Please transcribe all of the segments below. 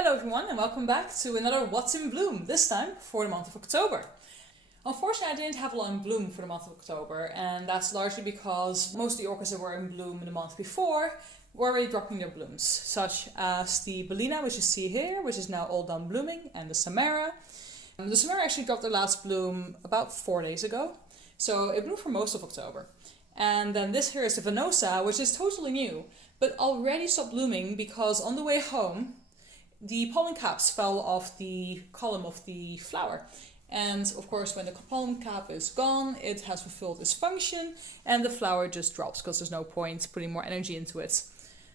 Hello everyone and welcome back to another What's in Bloom, this time for the month of October. Unfortunately, I didn't have a lot in bloom for the month of October, and that's largely because most of the orchids that were in bloom in the month before were already dropping their blooms, such as the Ballina, which you see here, which is now all done blooming, and the Samera. The Samera actually dropped their last bloom about 4 days ago, so it bloomed for most of October. And then this here is the venosa, which is totally new, but already stopped blooming because on the way home, the pollen caps fell off the column of the flower. And of course, when the pollen cap is gone, it has fulfilled its function and the flower just drops because there's no point putting more energy into it.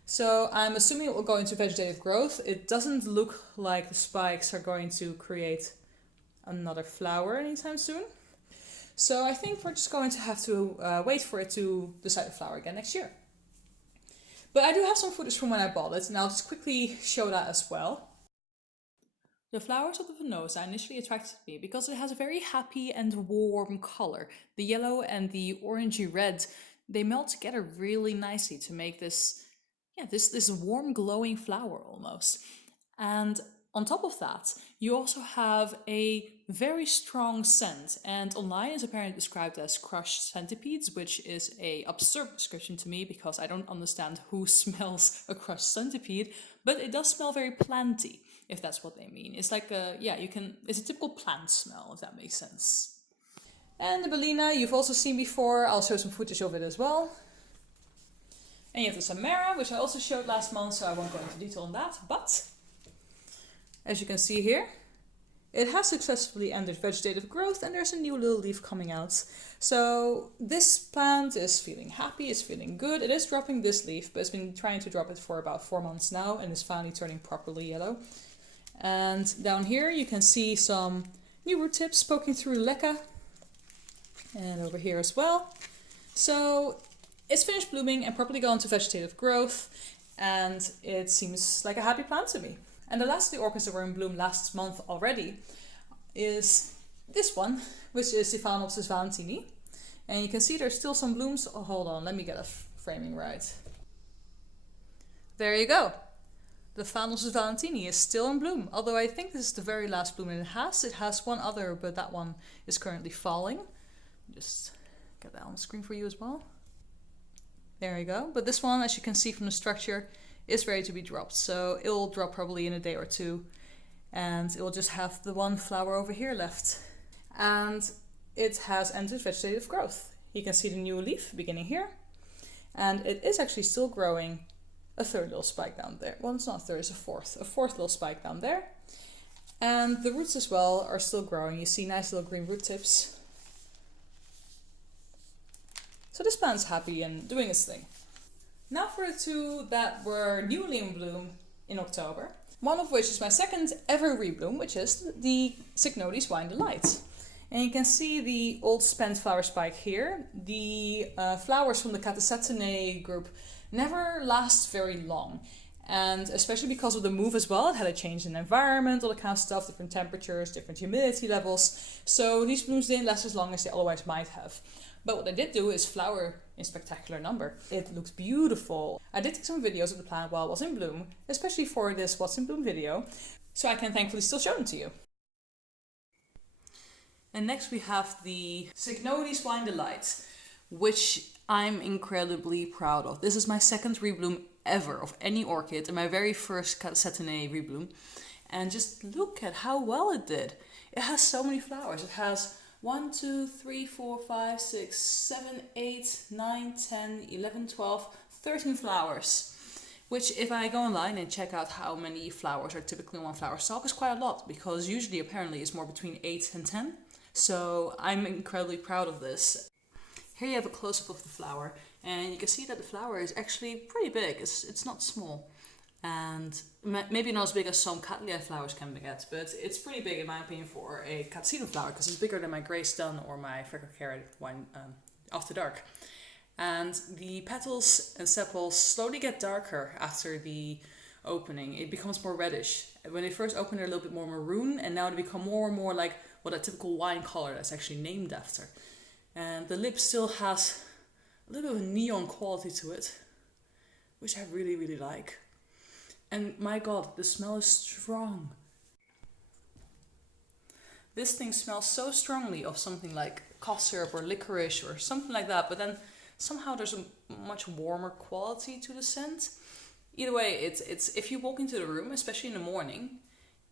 So I'm assuming it will go into vegetative growth. It doesn't look like the spikes are going to create another flower anytime soon. So I think we're just going to have to wait for it to decide to flower again next year. But I do have some footage from when I bought it, and I'll just quickly show that as well. The flowers of the venosa initially attracted me because it has a very happy and warm color. The yellow and the orangey red, they melt together really nicely to make this warm glowing flower almost. And on top of that, you also have a very strong scent, and online it's apparently described as crushed centipedes, which is a absurd description to me because I don't understand who smells a crushed centipede, but it does smell very planty, if that's what they mean. It's like it's a typical plant smell, if that makes sense. And the Ballina you've also seen before, I'll show some footage of it as well. And you have the Samera, which I also showed last month, so I won't go into detail on that, but as you can see here, it has successfully entered vegetative growth and there's a new little leaf coming out. So this plant is feeling happy, it's feeling good. It is dropping this leaf, but it's been trying to drop it for about 4 months now and is finally turning properly yellow. And down here you can see some new root tips poking through the leca. And over here as well. So it's finished blooming and properly gone to vegetative growth, and it seems like a happy plant to me. And the last of the orchids that were in bloom last month already is this one, which is the Phalaenopsis Valentini. And you can see there's still some blooms. Oh, hold on, let me get a framing right. There you go. The Phalaenopsis Valentini is still in bloom, although I think this is the very last bloom it has. It has one other, but that one is currently falling. Just get that on the screen for you as well. There you go. But this one, as you can see from the structure, is ready to be dropped. So it will drop probably in a day or two, and it will just have the one flower over here left. And it has entered vegetative growth. You can see the new leaf beginning here, and it is actually still growing a third little spike down there. Well, it's not a third, it's a fourth little spike down there. And the roots as well are still growing. You see nice little green root tips. So this plant's happy and doing its thing. Now for the two that were newly in bloom in October, one of which is my second ever rebloom, which is the Cycd Wine Delight. And you can see the old spent flower spike here. The flowers from the Cycd group never last very long. And especially because of the move as well, it had a change in environment, all that kind of stuff, different temperatures, different humidity levels. So these blooms didn't last as long as they otherwise might have. But what I did do is flower in spectacular number. It looks beautiful. I did take some videos of the plant while it was in bloom, especially for this What's in Bloom video, so I can thankfully still show them to you. And next we have the Cycd Wine Delight, which I'm incredibly proud of. This is my second rebloom ever of any orchid and my very first Cycd rebloom. And just look at how well it did. It has so many flowers. It has 1, 2, 3, 4, 5, 6, 7, 8, 9, 10, 11, 12, 13 flowers. Which, if I go online and check out how many flowers are typically on one flower stalk, is quite a lot, because usually apparently it's more between 8 and 10. So I'm incredibly proud of this. Here you have a close-up of the flower, and you can see that the flower is actually pretty big. It's not small. And maybe not as big as some Cattleya flowers can get, but it's pretty big in my opinion for a Cattleya flower, because it's bigger than my grey stun or my freckled carrot wine after dark. And the petals and sepals slowly get darker after the opening. It becomes more reddish. When they first open, they're a little bit more maroon, and now they become more and more like what a typical wine color that's actually named after. And the lip still has a little bit of a neon quality to it, which I really, really like. And my god, the smell is strong. This thing smells so strongly of something like cough syrup or licorice or something like that, but then somehow there's a much warmer quality to the scent. Either way, it's if you walk into the room, especially in the morning,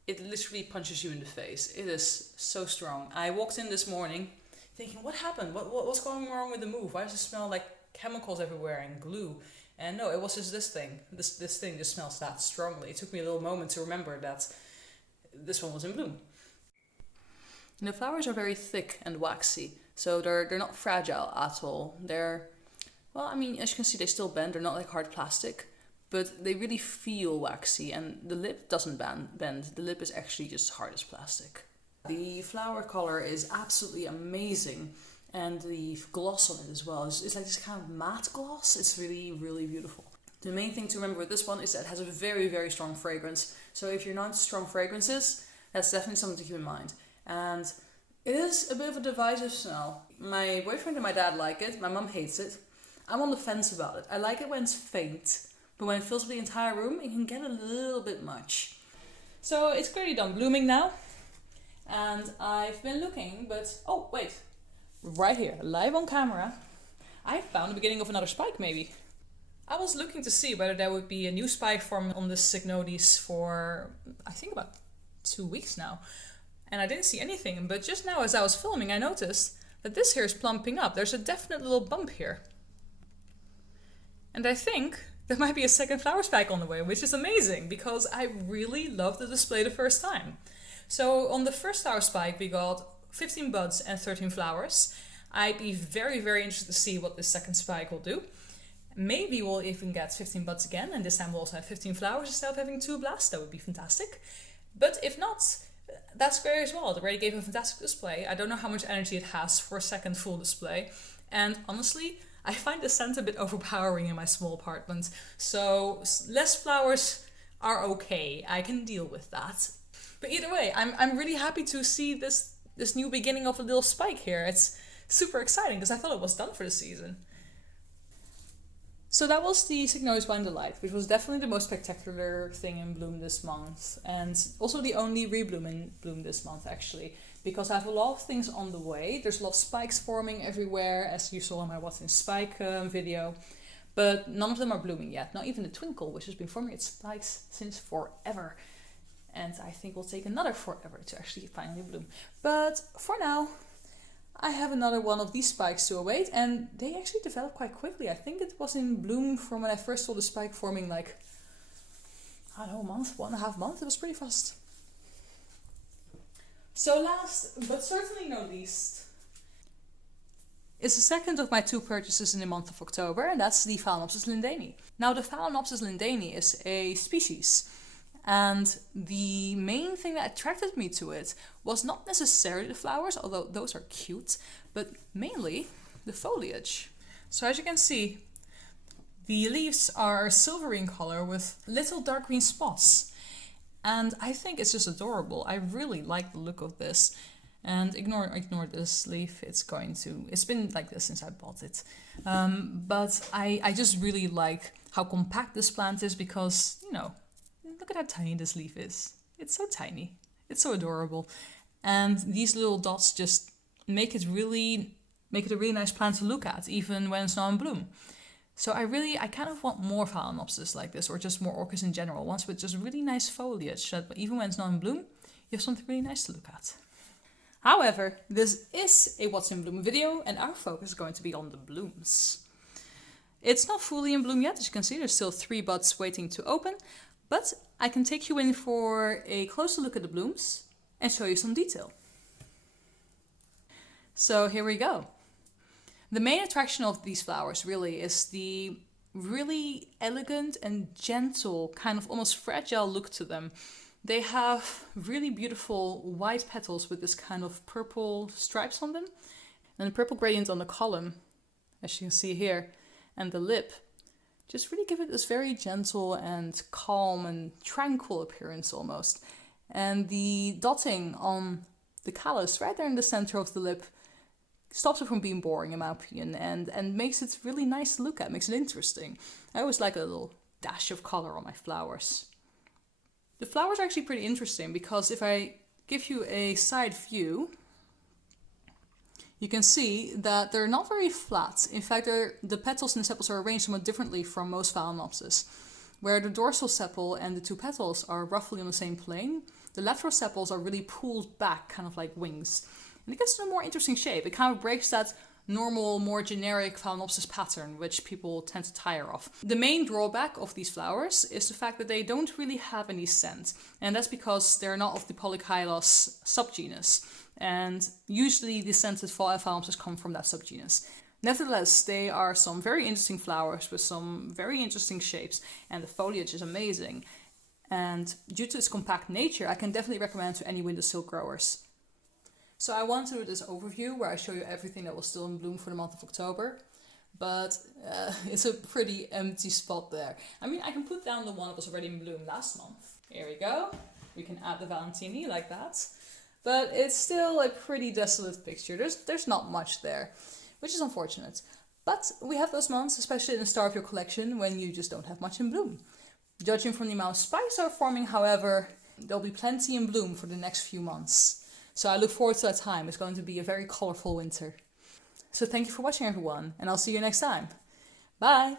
it literally punches you in the face. It is so strong. I walked in this morning thinking, what happened? What's going wrong with the move? Why does it smell like chemicals everywhere and glue? And no, it was just this thing. This thing just smells that strongly. It took me a little moment to remember that this one was in bloom. And the flowers are very thick and waxy, so they're not fragile at all. They're, well, I mean, as you can see, they still bend. They're not like hard plastic, but they really feel waxy, and the lip doesn't bend. The lip is actually just hard as plastic. The flower color is absolutely amazing, and the gloss on it as well. It's like this kind of matte gloss. It's really, really beautiful. The main thing to remember with this one is that it has a very, very strong fragrance. So if you're not into strong fragrances, that's definitely something to keep in mind. And it is a bit of a divisive smell. My boyfriend and my dad like it. My mum hates it. I'm on the fence about it. I like it when it's faint, but when it fills up the entire room, it can get a little bit much. So it's clearly done blooming now. And I've been looking, but oh wait, right here, live on camera, I found the beginning of another spike maybe. I was looking to see whether there would be a new spike formed on the Cycnodes for, I think, about 2 weeks now. And I didn't see anything, but just now as I was filming, I noticed that this here is plumping up. There's a definite little bump here. And I think there might be a second flower spike on the way, which is amazing because I really loved the display the first time. So on the first flower spike, we got 15 buds and 13 flowers. I'd be very, very interested to see what this second spike will do. Maybe we'll even get 15 buds again, and this time we'll also have 15 flowers instead of having 2 blasts. That would be fantastic. But if not, that's great as well. It already gave a fantastic display. I don't know how much energy it has for a second full display. And honestly, I find the scent a bit overpowering in my small apartment. So less flowers are okay. I can deal with that. But either way, I'm really happy to see this new beginning of a little spike here. It's super exciting because I thought it was done for the season. So that was the Cycnodes Blind Delight, which was definitely the most spectacular thing in bloom this month. And also the only rebloom in bloom this month, actually. Because I have a lot of things on the way. There's a lot of spikes forming everywhere, as you saw in my What's in Spike video. But none of them are blooming yet. Not even the Twinkle, which has been forming its spikes since forever. And I think will take another forever to actually finally bloom. But for now, I have another one of these spikes to await, and they actually developed quite quickly. I think it was in bloom from when I first saw the spike forming, like, I don't know, a month, 1.5 months. It was pretty fast. So last, but certainly not least, is the second of my 2 purchases in the month of October, and that's the Phalaenopsis Lindane. Now, the Phalaenopsis Lindane is a species. And the main thing that attracted me to it was not necessarily the flowers, although those are cute, but mainly the foliage. So as you can see, the leaves are silvery in color with little dark green spots. And I think it's just adorable. I really like the look of this. And ignore this leaf, it's been like this since I bought it. But I just really like how compact this plant is because, you know, look at how tiny this leaf is. It's so tiny. It's so adorable. And these little dots just make it a really nice plant to look at, even when it's not in bloom. So I kind of want more Phalaenopsis like this, or just more orchids in general, ones with just really nice foliage, so that even when it's not in bloom, you have something really nice to look at. However, this is a What's in Bloom video, and our focus is going to be on the blooms. It's not fully in bloom yet, as you can see, there's still 3 buds waiting to open, but I can take you in for a closer look at the blooms and show you some detail. So here we go. The main attraction of these flowers really is the really elegant and gentle, kind of almost fragile look to them. They have really beautiful white petals with this kind of purple stripes on them. And the purple gradient on the column, as you can see here, and the lip, just really give it this very gentle and calm and tranquil appearance almost. And the dotting on the callus right there in the center of the lip stops it from being boring in my opinion, and makes it really nice to look at, makes it interesting. I always like a little dash of color on my flowers. The flowers are actually pretty interesting because if I give you a side view, you can see that they're not very flat. In fact, the petals and the sepals are arranged somewhat differently from most Phalaenopsis, where the dorsal sepal and the two petals are roughly on the same plane. The lateral sepals are really pulled back, kind of like wings. And it gets a more interesting shape. It kind of breaks that normal, more generic Phalaenopsis pattern, which people tend to tire of. The main drawback of these flowers is the fact that they don't really have any scent, and that's because they're not of the Polychilos subgenus, and usually the scented Phalaenopsis come from that subgenus. Nevertheless, they are some very interesting flowers with some very interesting shapes, and the foliage is amazing. And due to its compact nature, I can definitely recommend to any windowsill growers. So I want to do this overview where I show you everything that was still in bloom for the month of October, but it's a pretty empty spot there. I mean, I can put down the one that was already in bloom last month. Here we go. We can add the Valentini like that, but it's still a pretty desolate picture. There's not much there, which is unfortunate. But we have those months, especially in the start of your collection, when you just don't have much in bloom. Judging from the amount of spikes that are forming, however, there'll be plenty in bloom for the next few months. So I look forward to that time. It's going to be a very colorful winter. So thank you for watching, everyone, and I'll see you next time. Bye!